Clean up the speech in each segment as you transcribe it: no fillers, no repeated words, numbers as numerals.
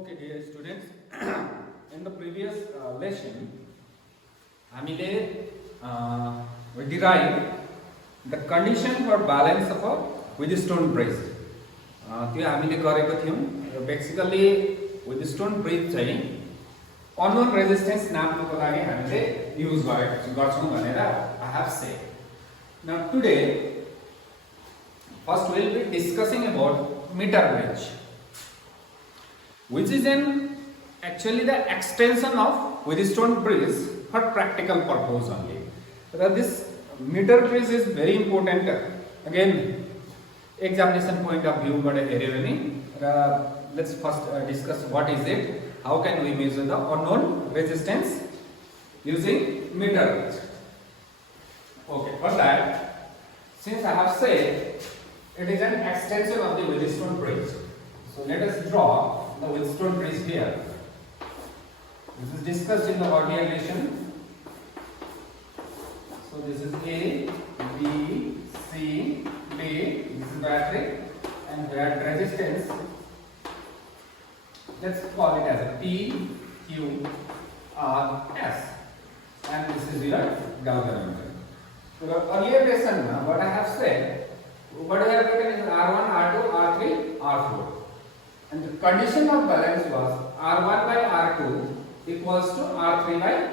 Okay, dear students, in the previous lesson, we derived the condition for balance of a Wheatstone bridge. त्यो हामीले गरेको थियौं basically Wheatstone bridge चाहिँ unknown resistance नाप्नुको लागि हामीले use गर्छौं भनेर I have said. Now today, first we will be discussing about meter bridge, which is actually the extension of Wheatstone bridge for practical purpose only. This meter bridge is very important. Again, examination point of view, but let's first discuss what is it. How can we measure the unknown resistance using meter bridge? Okay, for that, since I have said it is an extension of the Wheatstone bridge, so let us draw the Wheatstone bridge here. This is discussed in the earlier lesson. So this is A, B, C, D. This is battery, and that resistance, let's call it as a P, Q, R, S, and this is your galvanometer. So the earlier lesson, what I have said, what I have written is R1, R2, R3, R4. And the condition of balance was R1 by R2 equals to R3 by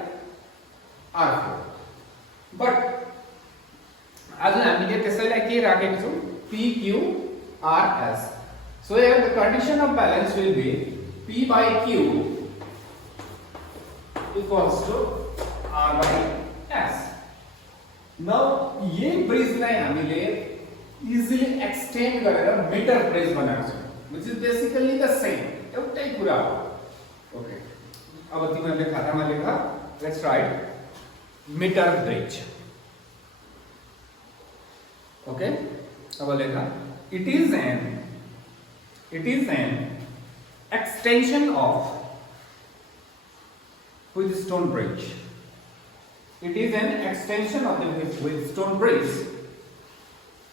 R4. But as हामीले त्यसैलाई के राखेको छौं P, Q, R, S. So here the condition of balance will be P by Q equals to R by S. Now ये bridge लाई हामीले easily extend गरेर meter bridge बनाएको छौं, which is basically the same. एउटै कुरा हो. Okay. अब तिमीहरुले खातामा लेख. Let's write meter bridge. Okay. अब लेख. It is an extension of Wheatstone bridge. It is an extension of the Wheatstone bridge.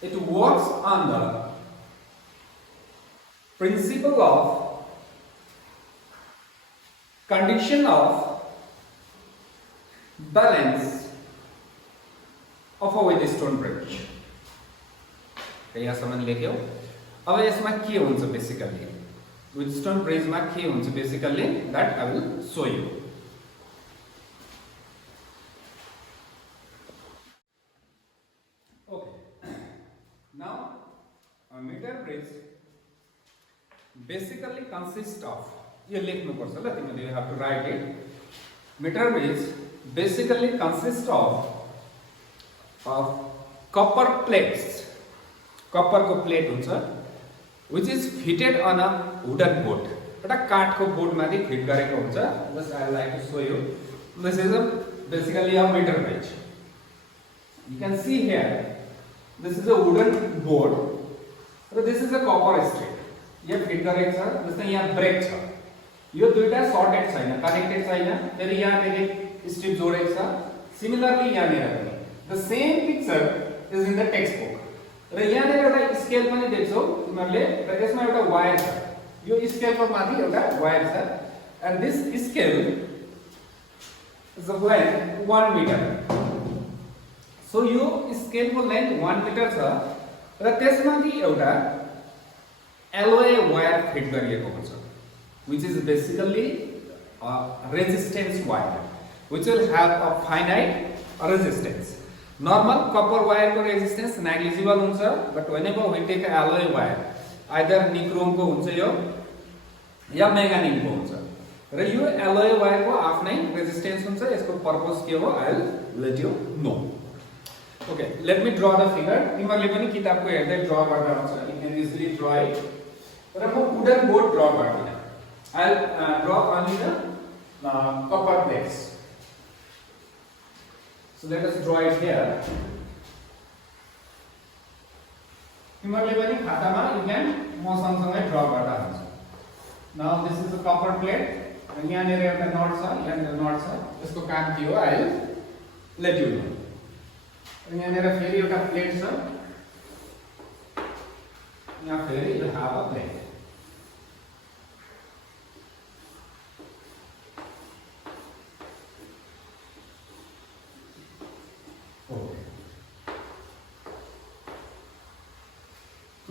It works on the principle of condition of balance of a Wheatstone bridge. यहाँसम्म लेख्यौ. अब यसमा के हुन्छ basically Wheatstone bridge मा के हुन्छ basically that I will show you. Now, a meter bridge basically consists of, you have to write it. Meter bridge basically consists of copper plates. Copper ko plate huncha, which is fitted on a wooden board. Eta kath ko board mathi fit gareko huncha. Just I would like to show you. This is basically a meter bridge. You can see here. This is a wooden board. So this is a copper strip. ये fit गरेको छ. जस्तै यहाँ break छ. यो दुईटा sorted छैन, connected छैन. फेरि यहाँ फेरि स्ट्रिप जोडेको छ. सिमिलरली यहाँ नेर पनि. The same picture is in the textbook. र यहाँ नेर एउटा स्केल पनि देख्छौ तिमीहरुले. र यसमा एउटा वायर छ. यो स्केलको माथि एउटा वायर छ. And this scale is of length 1 meter. So yo scale को लेंथ 1 मिटर छ र त्यसमाथि एउटा एलोय वायर फिट गरिएको हुन्छ, which is basically a resistance wire, which will have a finite resistance. Normal copper wire को resistance negligible हुन्छ, but whenever we take alloy wire, either nichrome को हुन्छ यो या मैग्नेटिक को हुन्छ. र यो alloy wire को आफ्नै resistance हुन्छ. यसको पर्पस के हो I will let you know. Okay, let me draw the figure. तिमीहरुले पनि किताबको हेर्दै ड्रा गर्दा हुन्छ. You can easily draw it. तर म wooden board draw गर्दिन. I'll draw only the copper plates. So let us draw it here. तिमीहरुले पनि खातामा you can म सँगसँगै ड्रा गर्दा हुन्छ. Now this is a copper plate. यहाँ नेर एउटा नट छ, यहाँ नेर नट छ. यसको काम के हो I will let you know. यहाँ नेर फेरि एउटा प्लेट छ. यहाँ फेरि you have a plate.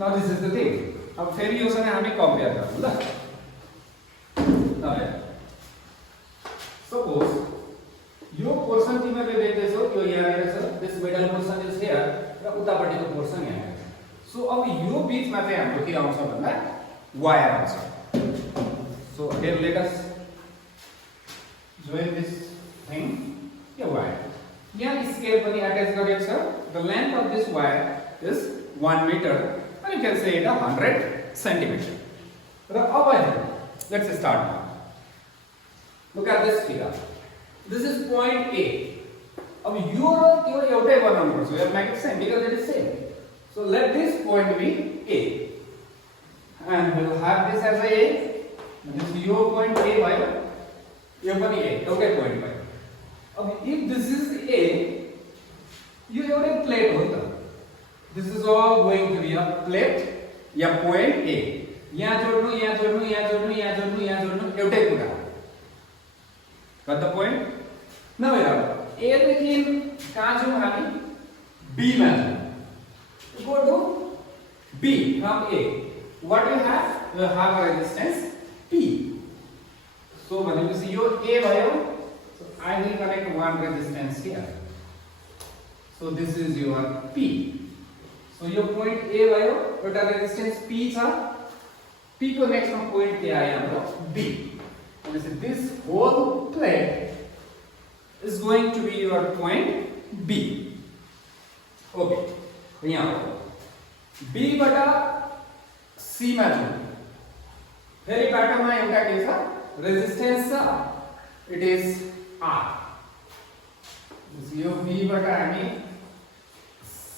Now this is the thing अब फेरि योसँग हामी कम्पेयर गरौँ ल सपोज यो पोर्सन तिमीले देख्दैछौ यो यहाँनिर छ this middle portion is here र उतापट्टिको पोर्सन यहाँ सो अब यो बीचमा चाहिँ हाम्रो के आउँछ भन्दा वायर आउँछ so here let us join this thing a wire यहाँ स्केल पनि अट्याच गरेको छ the length of this wire is 1 meter and you can say it 100 centimeter र अब let's start now look at this figure this is point A अब यो र त्यो एउटै बनाउनु पर्छ you make it same because it is same so let this point be A and we'll have this as a this yo point A भयो यो पनि A एउटै point भयो अब if this is A यो एउटै प्लेट हो त this is all going to be a plate या point A यहाँ जोड्नु यहाँ जोड्नु यहाँ जोड्नु यहाँ जोड्नु यहाँ जोड्नु एउटै कुरा हो got the point now here A देखि कहाँ जाउँ हामी B मा जाउँ go to B from A what you have a resistance P so भनेपछि यो A भयो so I will connect one resistance here so this is your P so your point A भयो एउटा resistance P छ P को next मा point के आयो हाम्रो B this whole plate is going to be your point B okay यहाँ B बाट C मा जाउँ फेरि बाटोमा एउटा के छ resistance it is R this yo B बाट हामी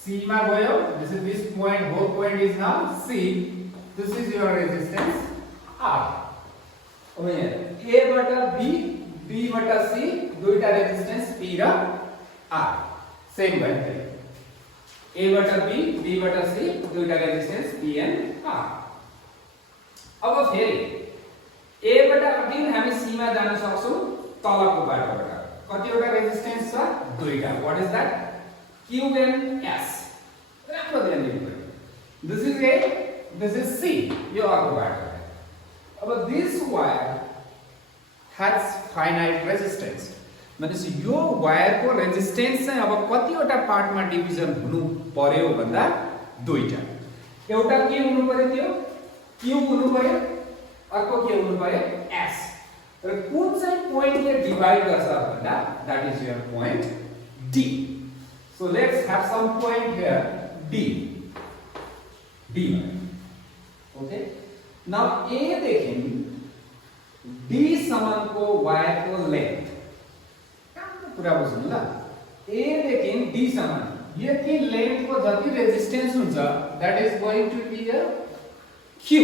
C मा गयो this is this point whole point is now C this is your resistance R अब यहाँ A बाट B B बाट C दुईटा resistance P र R सेम भयो A बाट B B बाट C दुईटा resistance P and R अब फेरि A बाट अगेन हामी C मा जान सक्छौं तलको बाटोबाट कतिवटा रेजिस्टेन्स छ दुईटा what is that Q and S राम्रो ध्यान दिनु पर्यो this is A this is C यो अर्को बाटो अब this wire has finite resistance भनेपछि यो वायरको रेजिस्टेन्स चाहिँ अब कतिवटा पार्टमा डिभिजन हुनु पर्यो भन्दा दुईटा एउटा के हुनु पर्यो त्यो Q हुनु पर्यो अर्को के हुनु पर्यो S र कुन चाहिँ पोइन्टले डिवाइड गर्छ भन्दा that is your point D so let's have some point here D okay now A देखि D सम्मको वायरको लेन्थ पुरा बुझ्नु ल A देखि D सम्म यति लेन्थको जति रेजिस्टेन्स हुन्छ that is going to be a Q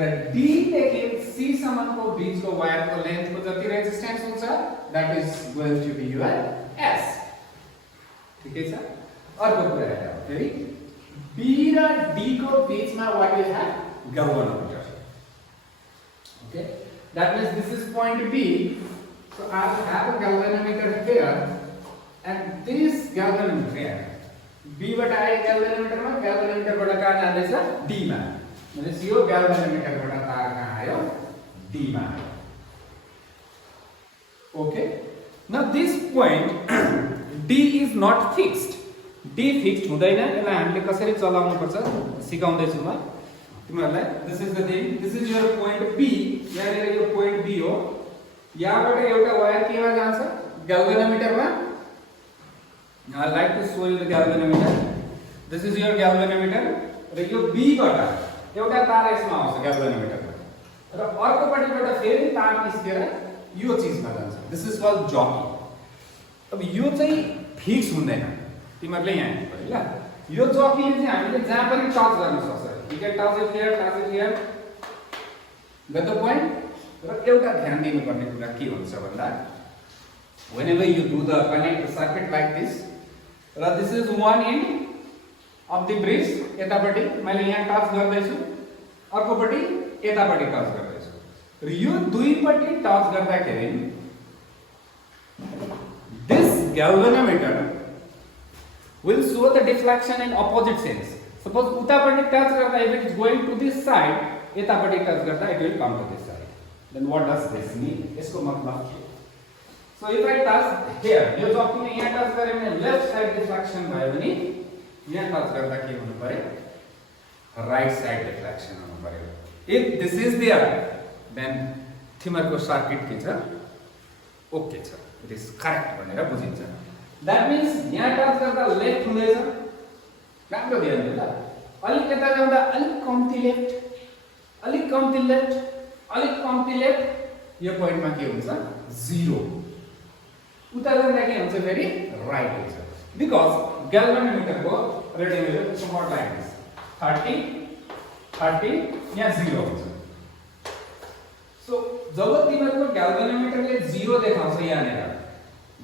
र D देखि C सम्मको बीचको वायरको लेन्थको जति रेजिस्टेन्स हुन्छ that is going to be your S ठिकै छ अर्को कुरा हेरौँ फेरि B र D को बीचमा what you have galvanometer okay that means this is point B so I have a galvanometer here and this galvanometer here B बाट आए galvanometer मा galvanometer बाट कहाँ जाँदैछ D मा भनेपछि यो galvanometer बाट तार कहाँ आयो D मा okay now this point D is not fixed D fixed हुँदैन यसलाई हामीले कसरी चलाउनु पर्छ सिकाउँदै छु म तिमीहरुलाई this is the thing this is your point B यहाँ यो point B हो यहाँबाट एउटा वायर केमा जान्छ galvanometer मा I like to show you the galvanometer this is your galvanometer raw yo B बाट एउटा तार यसमा आउँछ galvanometer मा र अर्कोपट्टिबाट फेरि तार निस्केर यो चीजमा जान्छ this is called jockey अब यो चाहिँ फिक्स हुँदैन तिमीहरुले यहाँ हेर्नु पर्यो ल यो जकीले चाहिँ हामीले जहाँ पनि टच गर्न सक्छ you can touch it here get the point र एउटा ध्यान दिनु पर्ने कुरा के हुन्छ भन्दा whenever you do the connect the circuit like this raw this is one end of the bridge यतापट्टि मैले यहाँ टच गर्दै छु अर्कोपट्टि यतापट्टि टच गर्दै छु र यो दुईपट्टि टच गर्दाखेरि this galvanometer will show the deflection in opposite sense so suppose उतापट्टि टच गर्दा if it is going to this side यतापट्टि टच गर्दा it will come to this side then what does this mean यसको मतलब के so if I touch here यो जतिले यहाँ टच गरे भने लेफ्ट साइड डिफ्लेक्सन भयो भने यहाँ टच गर्दा के हुनु पर्यो राइट साइड डिफ्लेक्सन हुनु पर्यो if this is there then थिमरको सर्किट के छ ओके छ इट इज करेक्ट भनेर बुझिन्छ दैट मीन्स यहाँ टच गर्दा लेफ्ट हुँदैछ राम्रो ध्यान दिनु ल अलिक यता जाँदा अलिक कम्ती लेफ्ट यो पोइन्टमा के हुन्छ 0 उता जाँदा के हुन्छ फेरि राइट हुन्छ बिकज ग्याल्भनोमिटरको reading is somewhat like this 30 यहाँ 0 हुन्छ सो जब तिमीहरुको ग्याल्भनोमिटरले 0 देखाउँछ यहाँनेर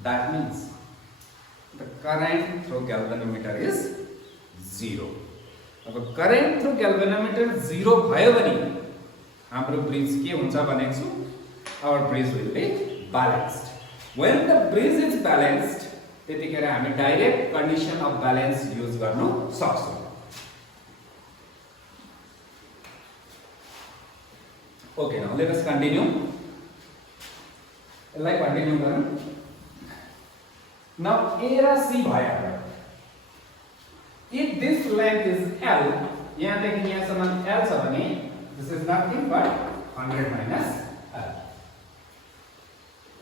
that means the current through galvanometer is 0 अब करेन्ट थ्रू ग्याल्भनोमिटर 0 भयो भने हाम्रो ब्रिज के हुन्छ भनेको छु our bridge will be balanced when the bridge is balanced त्यतिखेर हामी direct condition of balance use गर्न सक्छौं okay now let us continue यसलाई कन्टिन्यू गरौँ नाउ A र C भयो if this length is L यहाँ देखि यहाँसम्म L छ भने this is nothing but 100 minus L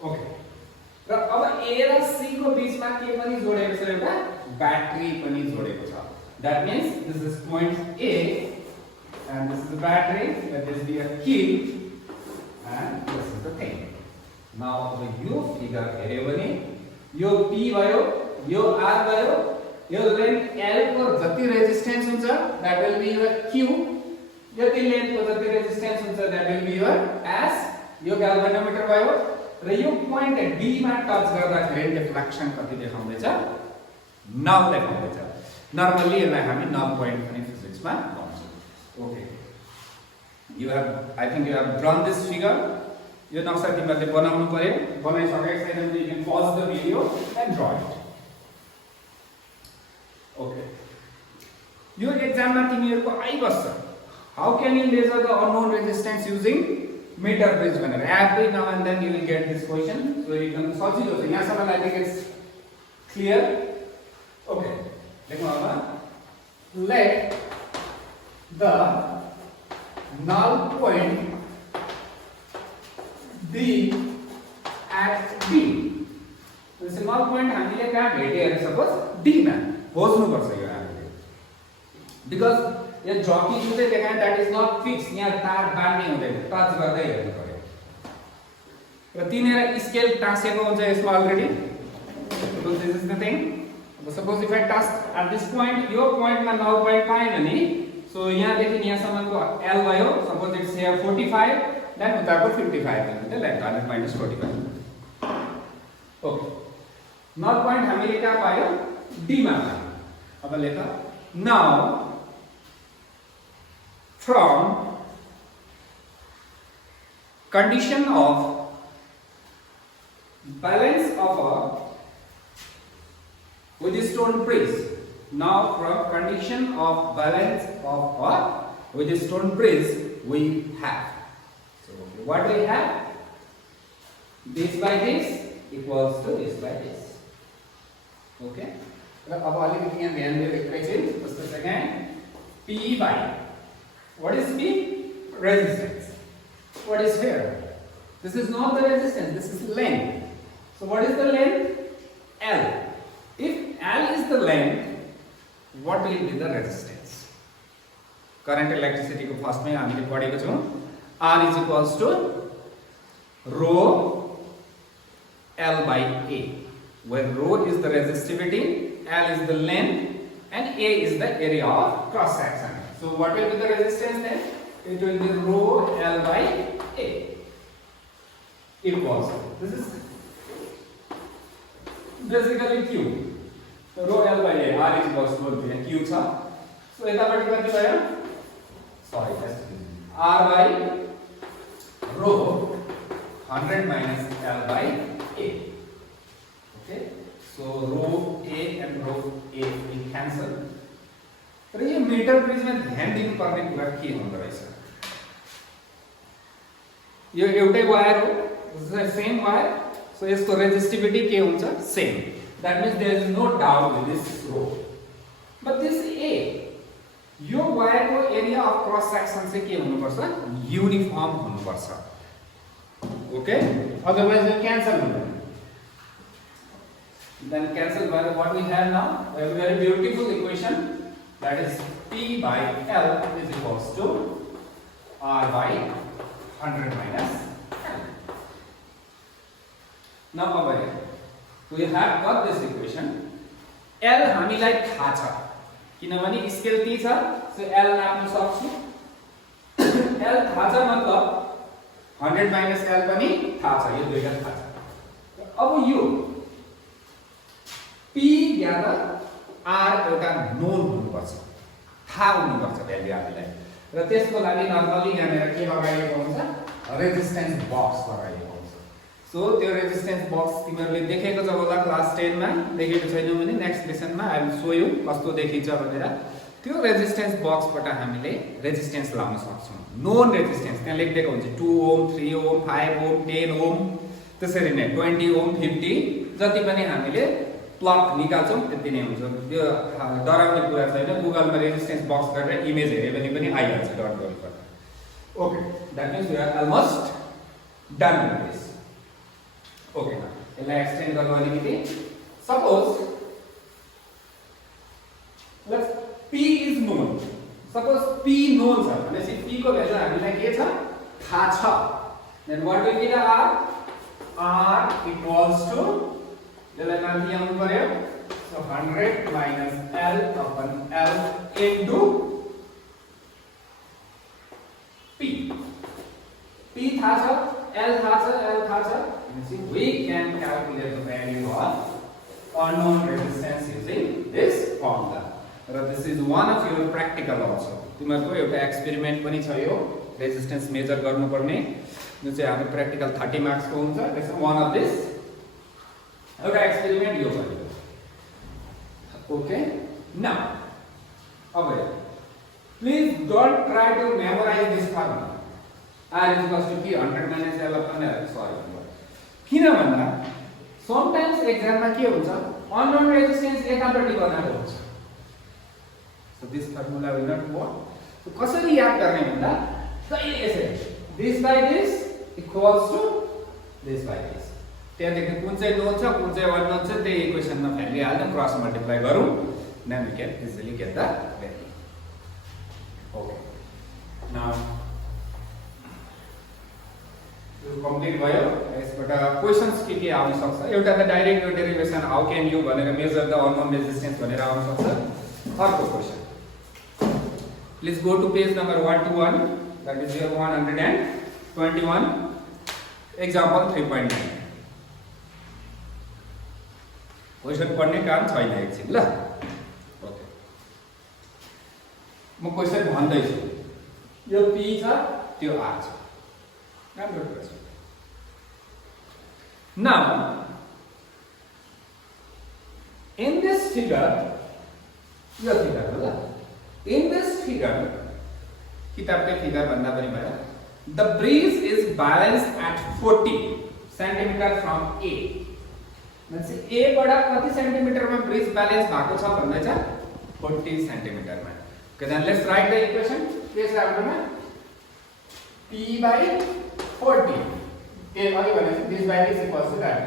okay र अब A र C को बीचमा के पनि जोडेको छ एउटा ब्याट्री पनि जोडेको छ that means this is point A and this is the battery that is the key and this is the thing now अब यो फिगर हेर्यो भने यो P भयो यो R भयो यो लेन्थ L को जति रेजिस्टेन्स हुन्छ that will be your Q यति length को जति रेजिस्टेन्स हुन्छ that will be your S यो ग्याल्भनोमिटर भयो र यो पोइन्ट D मा टच गर्दाखेरि डिफ्लेक्सन कति देखाउँदैछ 9 देखाउँदैछ नर्मली यसलाई हामी 9 पोइन्ट पनि फिजिक्समा भन्छौं okay you have I think you have drawn this figure यो नक्सा तिमीहरुले बनाउनु पर्यो बनाइसकेको छैन भने you can pause the video and draw it okay यो एक्जाममा तिमीहरुको आइबस्छ how can you measure the unknown resistance using metre bridge भनेर every now and then you will get this question so एकदम सजिलो छ यहाँसम्म I think it's clear okay लेख्नु अब let the null point be at D this null point हामीले कहाँ भेटे अरे सपोज D मा खोज्नु पर्छ यो हामीले बिकज यो जकी जुन चाहिँ देखाए दैट इज नट फिक्स यहाँ तार बाँड्ने हुँदैन टच गर्दै हेर्नु पर्यो र तिनीहरु स्केल टाँसेको हुन्छ यसमा already so this is the thing suppose if I touch at this point यो पोइन्टमा नल पोइन्ट पाए भने सो यहाँ देखि यहाँसम्मको L भयो सपोज इट्स हियर 45 देन उताको 55 हुन्छ like 100 minus 45 okay null point हामीले कहाँ पायो D मा पायो अब लेख now from condition of balance of a Wheatstone bridge. Now from condition of balance of a Wheatstone bridge we have. So what we have? This by this equals to this by this. Okay. अब अलिकति यहाँ ध्यान दिएर एकैछिन जस्तो second P by what is P? Resistance. What is here? This is not the resistance, this is length. So what is the length? L. If L is the length, what will be the resistance? Current electricity को first में हामीले पढेको छौं R is equals to rho L by A, where rho is the resistivity, L is the length and A is the area of cross section. So what will be the resistance then? It will be rho L by A equals, this is basically Q. So rho L by A, R is equals to Q छ. So यतापट्टि कति भयो? Sorry, just R by rho 100 minus L by A. Okay. So rho A and rho A will cancel. र यो metre ब्रिजमा ध्यान दिनुपर्ने कुरा के हुँदो रहेछ, यो एउटै वायर हो, सेम वायर, सो यसको रेजिस्टिभिटी के हुन्छ, same. That means there is no doubt in this rho. But this A, यो वायरको एरिया अफ क्रस सेक्सन चाहिँ के हुनुपर्छ, युनिफर्म हुनुपर्छ. ओके, अदरवाइज यो क्यान्सल हुन्छ. Then cancel by what we have now, we have a very beautiful equation, that is P by L is equals to R by 100 minus L. Now over here we have got this equation. L हामीलाई थाहा छ किनभने scale T छ, so L नाप्न सक्छु. L थाहा छ मतलब 100 minus L पनि थाहा छ, यो दुईटा थाहा छ. अब यो P ज्यादा R एउटा नोन हुनुपर्छ, थाहा हुनुपर्छ भ्यालु हामीलाई, र त्यसको लागि नर्मली यहाँनिर के लगाइएको हुन्छ, रेजिस्टेन्स बक्स लगाइएको हुन्छ. सो त्यो रेजिस्टेन्स बक्स तिमीहरूले देखेको छ होला क्लास 10 मा, देखेको छैन भने नेक्स्ट लेसनमा आई विल सो यु कस्तो देखिन्छ भनेर. त्यो रेजिस्टेन्स बक्सबाट हामीले रेजिस्टेन्स लाउन सक्छौं. नोन रेजिस्टेन्स त्यहाँ लेखिएको हुन्छ 2 ओम, 3 ओम, 5 ओम, 10 ओम, त्यसरी नै 20 ओम, 50 जति पनि हामीले प्लट निकाल्छौं त्यति नै हुन्छ. त्यो डराउने कुरा छैन, गुगलमा रेजिस्टेन्स बक्स गरेर इमेज हेर्यो भने पनि आइहाल्छ, डट गर्नुपर्छ. Okay, that means we are almost done with this. Okay, यसलाई एक्सटेन्ड गर्नु अलिकति. Suppose let's P is known. Suppose P known छ भनेपछि P को भ्यालु हामीलाई के छ, थाहा छ. Then what will be the R equals to, यसलाई माथि ल्याउनु पर्यो, so 100 minus L upon L into P. P थाहा छ, L थाहा छ, L थाहा छ. We can calculate the value of unknown resistance using this formula. Raw this is one of your practical also. तिमीहरुको एउटा एक्सपेरिमेन्ट पनि छ, यो रेजिस्टेन्स मेजर गर्नुपर्ने, जो चाहिँ हाम्रो प्र्याक्टिकल 30 मार्क्स को हुन्छ. This is one of this एउटा एक्सपेरिमेन्ट यो गरेको. ओके, नाउ अब please don't try to memorise this formula. R is equals to P 100 minus L upon L. सरी, किन भन्दा समटाइम्स एक्जाममा के हुन्छ, अननोन रेजिस्टेन्स एकापट्टि बनाएको हुन्छ. So this formula will not work. So कसरी याद गर्ने भन्दा कहिले यसरी this by this equals to this by this. त्यहाँदेखि कुन चाहिँ नोन छ, कुन चाहिँ अननोन छ, त्यही इक्वेसनमा फ्यालिहाल्नु, क्रस मल्टिप्लाई गरौँ, then we can easily get the value. Okay, now यो कम्प्लिट भयो. यसबाट क्वेशन्स के आउन सक्छ, एउटा त डाइरेक्ट यो डेरिभेसन हाउ क्यान यु भनेर मेजर द अननोन रेजिस्टेन्स भनेर आउन सक्छ. अर्को question, please go to page number 121, that is your 121, example 3.9. Question पढ्ने काम छैन एकछिन ल. ओके, म क्वेशन भन्दैछु. यो P छ, त्यो R छ. राम्रो कुरा छ. नाउ इन दिस फिगर, यो फिगर हो ल, इन दिस फिगर, किताबकै फिगर भन्दा पनि भयो, the bridge is balanced at 40 centimetre from A. मान्छे A बाट कति सेन्टिमिटरमा ब्रिज ब्यालेन्स भएको छ भन्दै छ, 40 सेन्टिमिटरमा. Okay, then let's write the equation. के छ हाम्रोमा, P by 40. के अनि भनेपछि this by this equals to that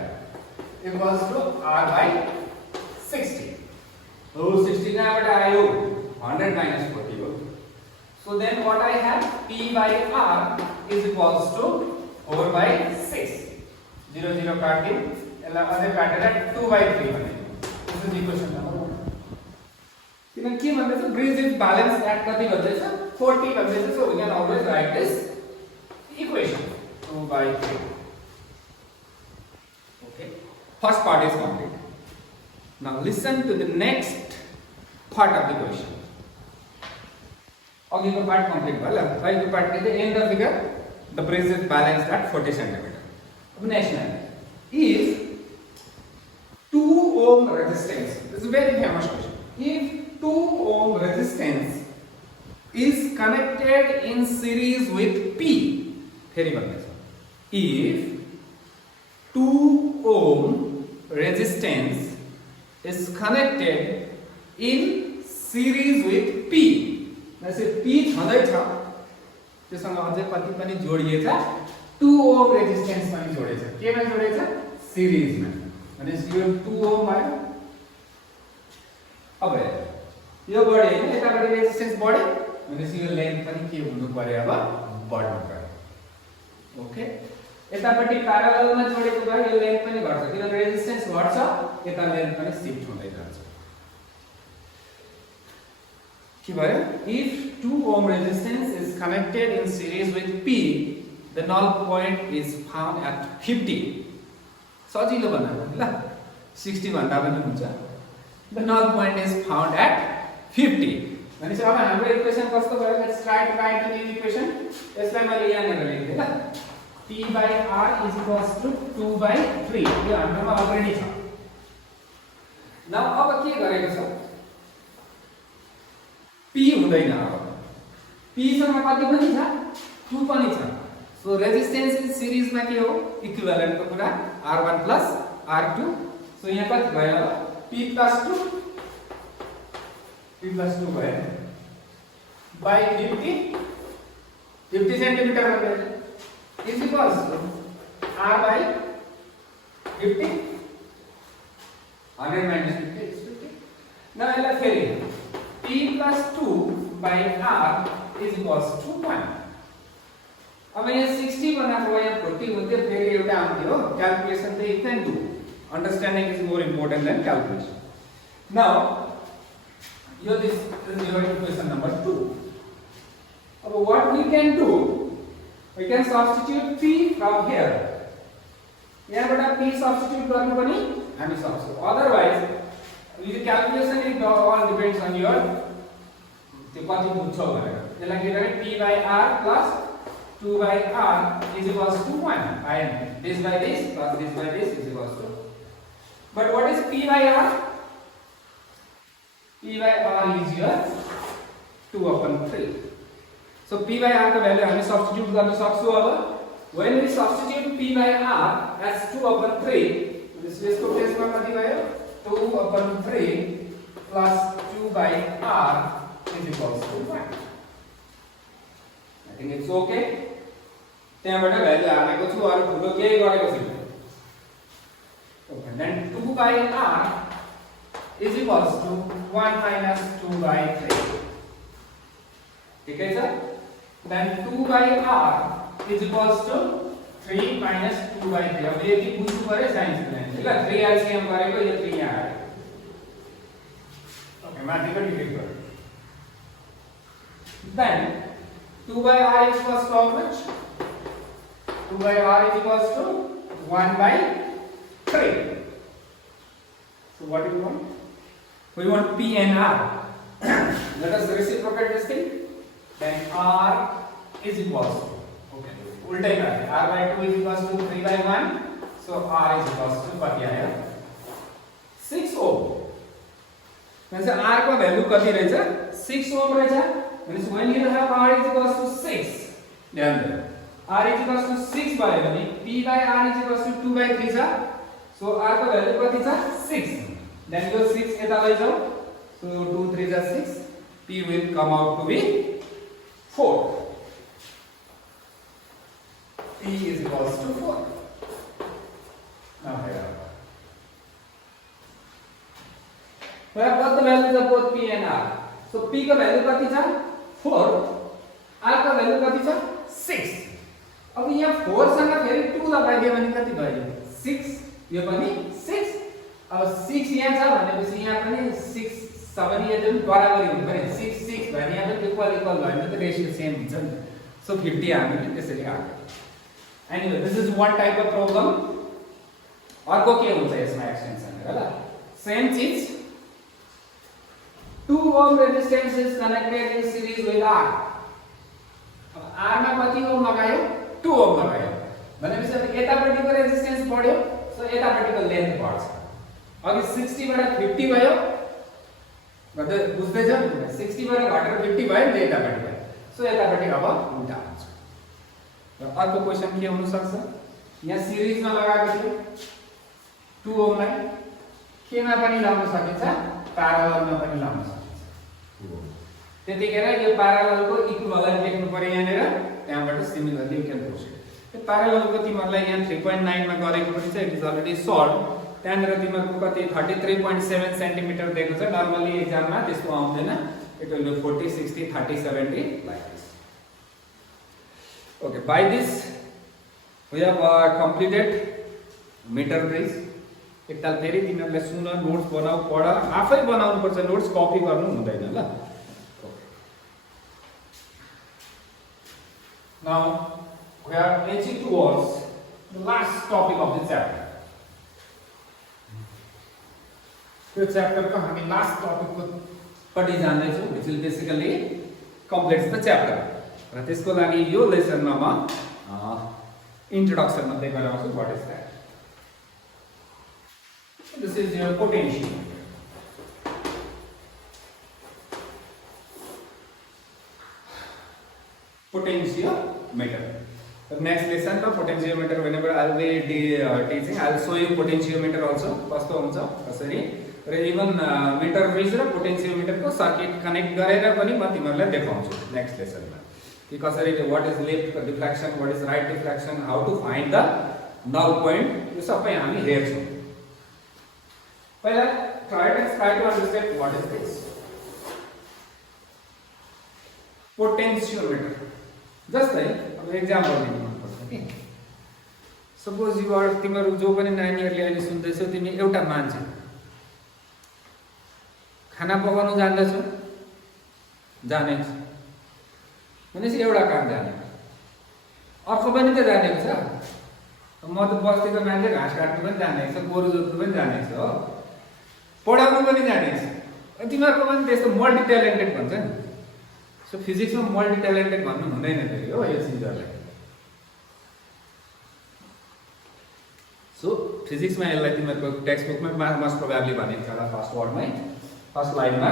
equals to R by 60. हो 60 कहाँबाट आयो, 100 minus 40 हो. So then what I have, P by R is equals to 4 by 6. 0 0 काट्यो, यसलाई अझै काटेर 2 by 3 बनायो. This is equation number 1. किन के भन्दैछ, ब्रिज इज ब्यालेन्स एट कति भन्दैछ, 40 भन्दैछ. So we can always write this equation 2 by 3. Okay, first part is complete. Now listen to the next part of the question. Okay, the part complete well. Right, the part is the end of figure. The bridge is balanced at 40 centimeter. Next one is 2 ohm resistance. This is a very famous question. If 2 ohm resistance is connected in series with P. फेरि भन्दैछ, if 2 ohm resistance is connected in series with P. जैसे P छँदै छ, त्यससँग अझै कति पनि जोडिएछ, 2 ohm resistance पनि जोडिएछ. केमा जोडिएछ? सिरिजमा. भनेपछि यो 2 ohm भयो. अब यो बढ्यो हैन, यताबाट रेजिस्टेन्स बढ्यो, भनेपछि यो लेन्थ पनि के हुनु पर्यो? अब बढ्नु पर्यो. ओके, यतापट्टि प्याराललमा जोडेको भए यो लेन्थ पनि घट्छ, किनभने रेजिस्टेन्स घट्छ, यता लेन्थ पनि शिफ्ट हुँदै जान्छ. के भयो? If 2 ohm resistance is connected in series with P, the null point is found at 50. सजिलो बनाउनु ल, 60 भन्दा पनि हुन्छ. The null point is found at 50. भनेपछि अब हाम्रो इक्वेसन कस्तो भयो? Let's try to write the new equation. यसलाई मैले यहाँनिर लेख्दिए ल. P by R is equals to 2/3. यो हाम्रोमा अलरेडी छ. नाउ अब के गरेको छ? P हुँदैन. अब P सँग कति पनि छ? 2 पनि छ. सो रेजिस्टेन्स इन सिरिजमा के हो? इक्विभ्यालेन्ट को कुरा R1 plus R2. सो यहाँ कति भयो? P plus 2 भयो by 50 centimetre is equals to R by 50. 100 minus 50 is 50. Now I will फेरि P plus 2 by R is equals to 1. अब यहाँ 60 बनाएको भए यहाँ 40 हुन्थ्यो, फेरि एउटा आउँथ्यो. क्याल्कुलेसन त you can do. Understanding is more important than calculation. Now, this is your equation number 2. What we can do, we can substitute P from here. यहाँबाट P substitute गर्नु पनि हामी सक्छौं. Otherwise, the calculation it all depends on your त्यो कति बुझ्छौ भनेर. यसलाई के गरे? P by R plus 2 by R is equals to 1. And this by this plus this by this is equals to. But what is P by R? P by R is your 2/3. So P by R का value हामी substitute गर्न सक्छौं. अब when we substitute P by R as 2/3, यसको प्लेसमा कति भयो? 2/3 plus 2 by R is equals to 1. I think it's okay. त्यहाँबाट value हालेको छु, अरु ठुलो केही गरेको छैन. Okay, then 2 by R is equals to 1 minus 2 by 3. Okay, sir? Then 2 by R is equals to 3 minus 2 by 3. अब ये भी बुझ्नु पर्यो साइन्स में. ठीक है? 3 LCM गरेको यो 3 यहाँ आयो. Okay, माथिको डिफाइन गर्नु. Then 2 by R is equals to how much? 2 by R is equals to 1 by 3. So what do we want? We want P and R. Let us reciprocate this thing. Then R is equals to, okay, उल्टा ही करते हैं. R by 2 is equals to 3 by 1. So R is equals to कति आया? 6 ohm. म्हणजे R को value कति रहेछ? 6 ohm रहेछ. Means when you have R is equals to 6, ध्यान दे. R is equals to 6 भयो भने P by R is equals to 2 by 3 छ. So R को वैल्यू कति छ? 6. Then यो 6 यता लैजाऊ. So 2 3 is 6. P will come out to be 4. P is equals to 4. Now here. We have got the values of both P and R. So P का value कति छ? 4. R का value कति छ? 6. अब यहाँ 4 सँग फेरि 2 लगाइदियो भने कति भयो? 6. यो पनि 6. अब 6 यहाँ छ भनेपछि यहाँ पनि 6 7 यहाँ पनि बराबरी हुनु पर्यो. 6 6 भने यहाँ पनि इक्वल भयो भने त रेशियो सेम हुन्छ नि. सो 50 हामीले त्यसरी आयो. Anyway, this is one type of problem. अर्को के हुन्छ यसमा एक्सटेन्सन ल? सेम चीज. 2 ohm resistance is connected in series with R. अब R मा कति ओम लगायो? 2 ohm लगायो. भनेपछि अब यतापट्टिको रेजिस्टेन्स बढ्यो, सो यतापट्टिको लेन्थ बढ्छ. अघि 60 बाट 50 भयो. गर्दै बुझ्दैछ नि? 60 बाट घटेर 50 भयो नि यतापट्टि भयो। सो यतापट्टि अब उल्टा हुन्छ। र अर्को क्वेशन के हुन सक्छ? यहाँ सिरिजमा लगाएको थियो 2 ओमलाई केमा पनि लाउन सकिन्छ, प्याराललमा पनि लाउन सकिन्छ 2 ओम। त्यतिखेर यो प्याराललको इक्विभ्यालेन्ट लेख्नु पर्यो यहाँनिर, त्यहाँबाट सिमिलरली यु क्यान प्रोसिड। यो प्याराललको तिमीहरूलाई यहाँ 3.9 मा गरेको पनि छ, इट इज अलरेडी सल्भ। त्यहाँनिर तिमीहरूको कति 33.7 सेन्टिमिटर दिएको छ। नर्मली एक्जाममा त्यस्तो आउँदैन, it will be 40 60 30 70 like this. Okay, by this we have completed metre bridge. एकताल फेरि तिमीहरूले सुन, नोट्स बनाऊ, पढ, आफै बनाउनु पर्छ, नोट्स कपी गर्नु हुँदैन ल। Now we are reaching towards the last topic of this chapter. This chapter को हामी last topic को पढ्दै जाँदैछौँ, which will basically completes the chapter. र त्यसको लागि यो लेसनमा म introduction मात्रै गराउँछु। What is that? This is your potential. Potentiometer. The next lesson for potentiometer, whenever I will be teaching, I will show you potentiometer also. कस्तो हुन्छ कसरी, र even metre bridge र पोटेन्शियोमिटर को circuit connect गरेर पनि म तिमीहरूलाई देखाउँछु नेक्स्ट लेसनमा कि कसरी, what is left deflection, what is right deflection, how to find the null point, यो सबै हामी हेर्छौँ। पहिला try to understand what is this potentiometer. जस्तै अब एक्जाम्पल दिनु मन पर्छ कि सपोज यु आर, तिमीहरू जो पनि नानीहरूले अहिले सुन्दैछौ, तिमी एउटा मान्छे खाना पकाउनु जान्दछौ, जानेछ भनेपछि एउटा काम जाने, अर्को पनि त जानेको छ। म त बस्तीको मान्छे, घाँस काट्नु पनि जानेको छ, गोरु जोत्नु पनि जानेको छ, हो, पढाउनु पनि जानेको छ। तिमीहरूको पनि त्यस्तो मल्टी ट्यालेन्टेड भन्छ नि। सो फिजिक्समा मल्टी ट्यालेन्टेड भन्नु हुँदैन फेरि, हो, यो चिजहरूलाई। सो फिजिक्समा यसलाई तिमीहरूको टेक्स्ट बुकमा मोस्ट प्रोबेबली भनेको छ होला फर्स्ट वर्डमै, फर्स्ट लाइनमा,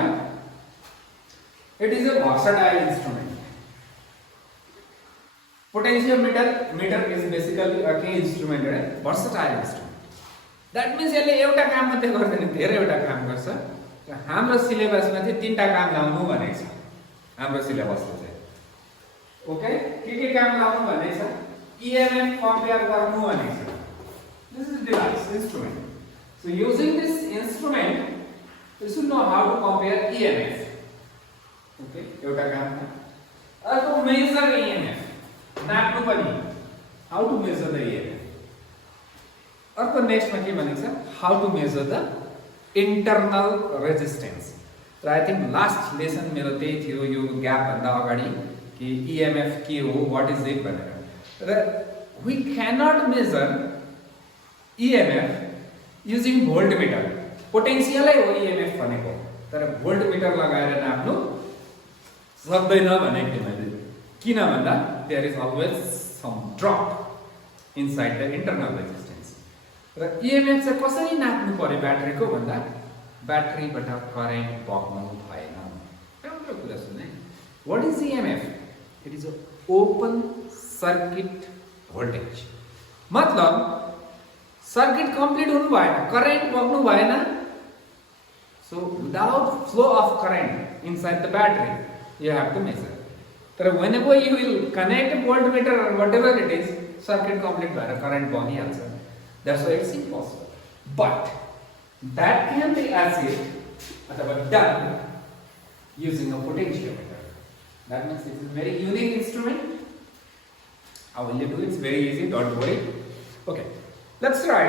it is a versatile instrument. Potentiometer is basically a के इन्स्ट्रुमेन्ट है, भर्सटाइल इन्स्ट्रुमेन्ट। द्याट मिन्स यसले एउटा काम मात्रै गर्दैन, धेरैवटा काम गर्छ। र हाम्रो सिलेबसमा चाहिँ 3टा काम लाउनु भनेको छ हाम्रो सिलेबसले चाहिँ। ओके, के काम लाउनु भनेको छ? EMF कम्पेयर गर्नु भनेको छ। This is device instrument. So using this instrument you should know how to compare EMF. Okay, एउटा काम। अर्को मेजर EMF, नाप्नु पनि, how to measure the EMF. अर्को नेक्स्टमा के भनेको छ? how to measure the internal resistance. र आई थिंक लास्ट लेसन मेरो त्यही थियो, यो ग्याप भन्दा अगाडि कि EMF के हो, व्हाट इज इट भनेर। र we cannot measure EMF using voltmeter. पोटेन्शियलै हो EMF भनेको, तर भोल्टमिटर लगाएर नाप्नु सक्दैन भनेको थिएँ मैले। किन भन्दा there is always some drop inside the internal resistance. र EMF चाहिँ कसरी नाप्नु पर्यो ब्याट्रीको भन्दा, ब्याट्रीबाट करेन्ट बग्नु भएन। राम्रो कुरा सुने, what is EMF? It is a open circuit voltage. मतलब सर्किट कम्प्लिट हुनु भएन, करेन्ट बग्नु भएन। So without flow of current inside the battery, you have to measure. But whenever you will connect a voltmeter or whatever it is, circuit complete by current body also. That's why it's impossible. But that can be achieved or done using a potentiometer. That means it is a very unique instrument. How will you do it? It's very easy. Don't worry. Okay, let's try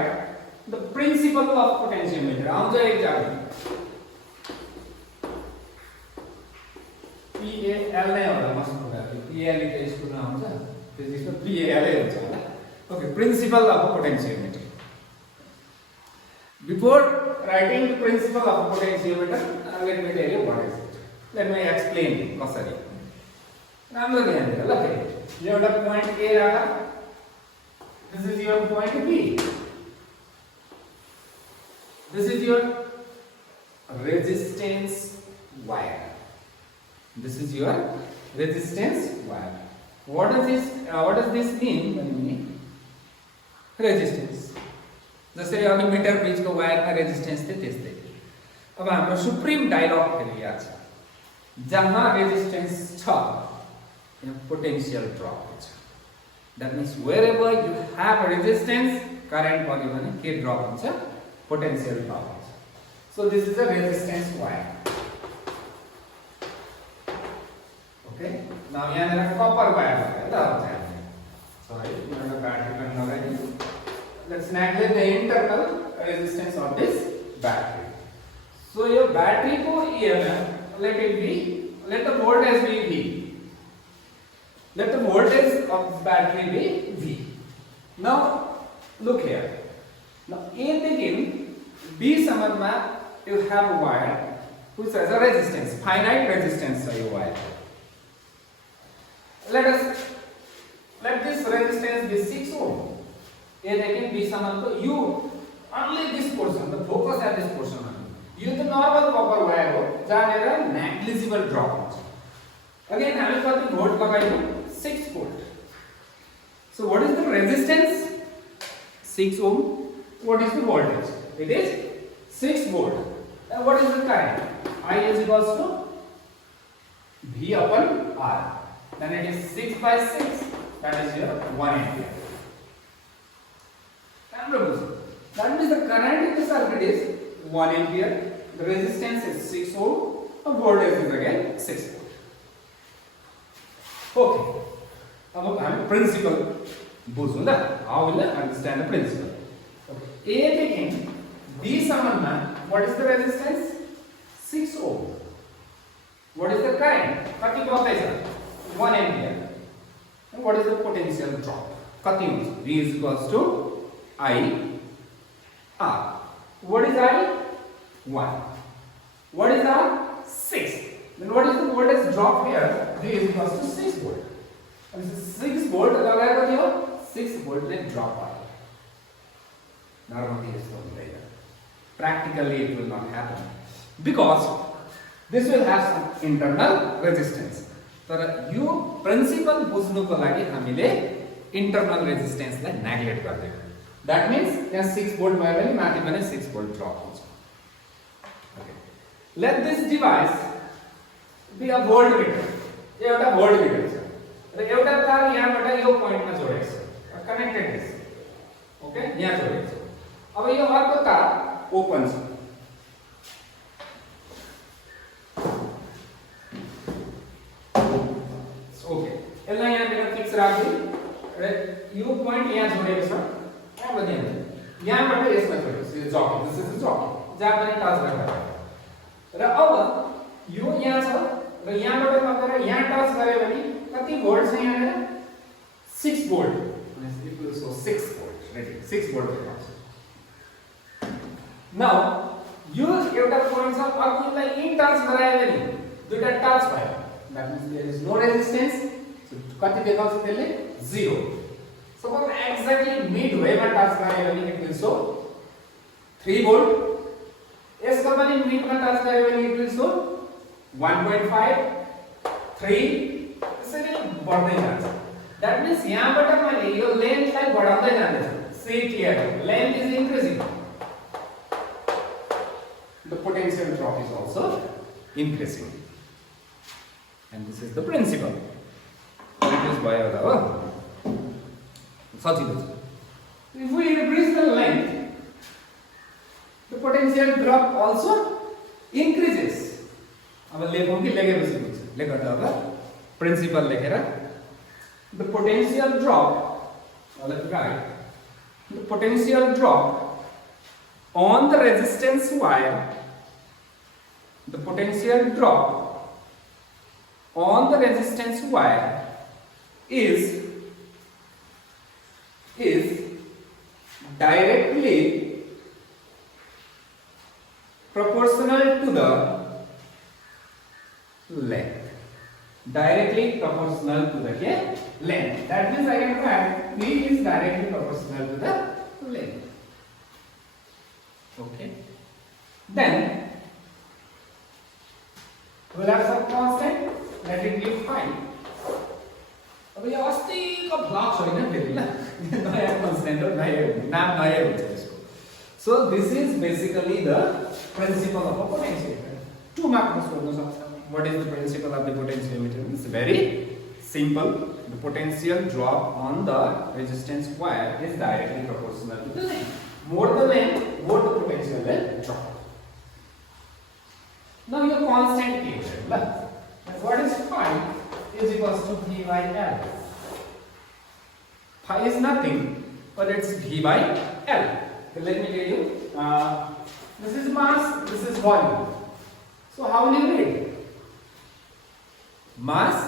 the principle of potentiometer. Answer example. PAL नै होला मसँग भयो, PAL त स्कुलमा हुन्छ, फिजिक्समा PAL हुन्छ होला। Okay, principle of potentiometer. Before writing the principle of potentiometer, let me tell you what is it. Let me explain कसरी। राम्रो ध्यान दिएर ल। फेरि एउटा पोइन्ट A राख, this is your point B, this is your resistance wire. This is your resistance wire. What does this mean when you mean resistance? जसरी अघि मिटर पेजको वायरमा रेजिस्टेन्स थियो त्यस्तै। अब हाम्रो सुप्रिम डायलग फेरि याद छ, जहाँ रेजिस्टेन्स छ त्यहाँ पोटेन्शियल ड्रप हुन्छ। That means wherever you have resistance current बग्यो भने के ड्रप हुन्छ? पोटेन्शियल ड्रप हुन्छ। So this is a resistance wire. Okay, now यहाँनिर कपर वायर लगायो ल। अब चाहिँ सरी मैले ब्याट्री पनि लगाइदिएँ। Let's neglect the internal resistance of this battery. So your battery को EMF let the voltage be V. Let the voltage of this battery be V. Now look here. Now A begin B सम्ममा you have a wire which has a resistance, finite resistance of your wire. Let this resistance be 6 ohm. A taken B सम्मको you only this portion, the focus at this portion only. यो त normal copper wire हो जहाँनिर negligible drop हुन्छ। Again हामी कति volt लगाइदियौ? 6 volt. So what is the resistance? 6 ohm. What is the voltage? It is 6 volt. And what is the current? I is equals to V upon R. Then it is 6 by 6. That is your 1 ampere. That means the current in the circuit is 1 ampere, the resistance is 6 ohm, the voltage is again 6 volt. Okay, now I am principle. How will I understand the principle? Okay. A taking B sammanna, what is the resistance? 6 ohm. What is the current? 1 ampere. And what is the potential drop? V is equals to I R. What is I? 1. What is R? 6. Then what is the voltage drop here? V is equals to 6 volt. And this is 6 volt लगाएको थियो 6 volt ले drop आयो। Normally यस्तो हुँदैन। Practically it will not happen because this will have some internal resistance. तर यो principal बुझ्नुको लागि हामीले internal resistance लाई neglect गर्दैछौँ। That means यहाँ 6 volt भयो भने माथि पनि 6 volt drop हुन्छ। Okay. Let this device be a voltmeter. यो एउटा voltmeter छ र एउटा तार यहाँबाट यो पोइन्टमा जोडेको छ, कनेक्टेड दिस। ओके, यहाँ जोडेको छ। अब यो अर्को तार ओपन छ। ओके, यसलाई यहाँबाट फिक्स राख्दियौ र यो पोइन्ट यहाँ जोडेको छ। यहाँबाट यसमा जोडेको छ, यो जकी, दिस इज जकी, जहाँ पनि टच गरेर। र अब यो यहाँ छ र यहाँबाट लगेर यहाँ टच गरे भने कति भोल्ट छ यहाँनिर? 6 भोल्ट। सो 6 भोल्ट, रेडी, 6 भोल्ट। नाउ यो एउटा पोइन्ट छ, अब यसलाई इन टच गरायो भने दुईटा टच भयो। That means there is no resistance. So कति देखाउँछ त्यसले? 0। Suppose exactly midway टच गरे भने it will show 3 volt. यसको पनि mid मा टच गरे भने it will show 1.5, 3, यसरी बढ्दै जान्छ। That means यहाँबाट मैले यो लेन्थ लाई बढाउँदै जाँदैछु। See it here, length is increasing. The potential drop is also increasing. And this is the principle. This भयो होला हो। If we increase the length, the potential drop also increases. अब लेखौं कि लेखेपछि बुझ्छ। लेख त अब प्रिन्सिपल लेखेर the potential drop, let's write the potential drop on the resistance wire. The potential drop on the resistance wire is directly proportional to the length. Directly proportional to the length. That means I can write V is directly proportional to the length. Okay. Then We'll have some constant, let it be phi. अब यो अस्तिको block छैन फेरि ल नयाँ constant हो नयाँ नाम नयाँ हुन्छ यसको so this is basically the principle of a potentiometer 2 मार्कमा सोध्न सक्छ what is the principle of the potentiometer it's very simple the potential drop on the resistance wire is directly proportional to the length more the length more the potential will drop now यो constant के हो ल what is phi is equals to V by L. Phi is nothing, but it's V by L. So let me tell you, this is mass, this is volume. So how will you read? Mass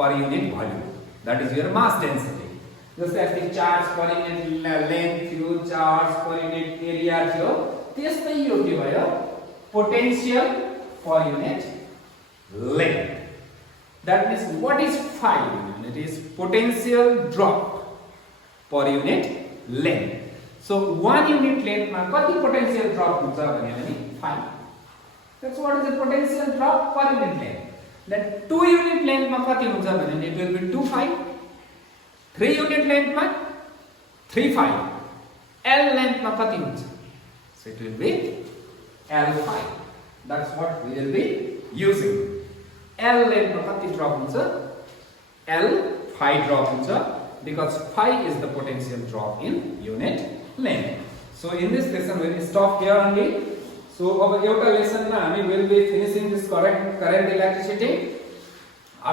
per unit volume. That is your mass density. Just as the charge per unit length थियो, charge per unit area थियो, त्यस्तै यो के भयो? Potential per unit length. That means what is phi? It is potential drop per unit length. So 1 unit length मा कति potential drop हुन्छ भने phi. That's what is the potential drop per unit length. Then 2 unit length मा कति हुन्छ भने it will be 2 phi. 3 unit length मा 3 phi. L length मा कति हुन्छ? So it will be L phi. That's what we will be using. L length मा कति ड्रप हुन्छ L phi ड्रप हुन्छ because phi is the potential drop in unit length. So in this lesson we will stop here only. So अब एउटा lesson मा हामी will be finishing this current electricity.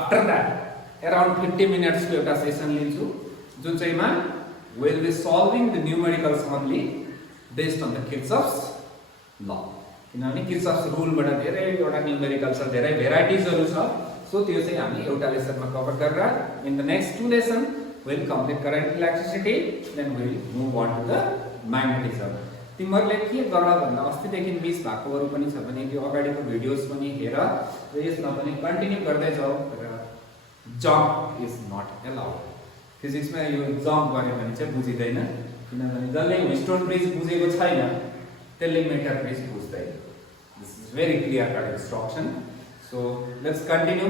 After that around 50 minutes को एउटा session लिन्छु जुन चाहिँ मा we will be solving the numericals only based on the Kirchhoff's law. किनभने किर्चहफ्स रुलबाट धेरै एउटा न्यूमेरिकल्स छ धेरै भेराइटिजहरु छ सो त्यो चाहिँ हामी एउटा लेसनमा कभर गरेर in the next 2 lesson we will complete current electricity then we will move on to the magnetism तिमीहरुले के गर भन्दा अस्ति देखि मिस भएकोहरु पनि छ भने यो अगाडिको भिडियोस पनि हेर र यसमा पनि कन्टिन्यू गर्दै जाऊ जम्प इज नट अलाउड फिजिक्समा यो जम्प गर्यो भने चाहिँ बुझिदैन किनभने जसले हिस्टोन ब्रिज बुझेको छैन त्यसले मेटर ब्रिज बुझ्दैन This is very clear cut instruction. So let's continue.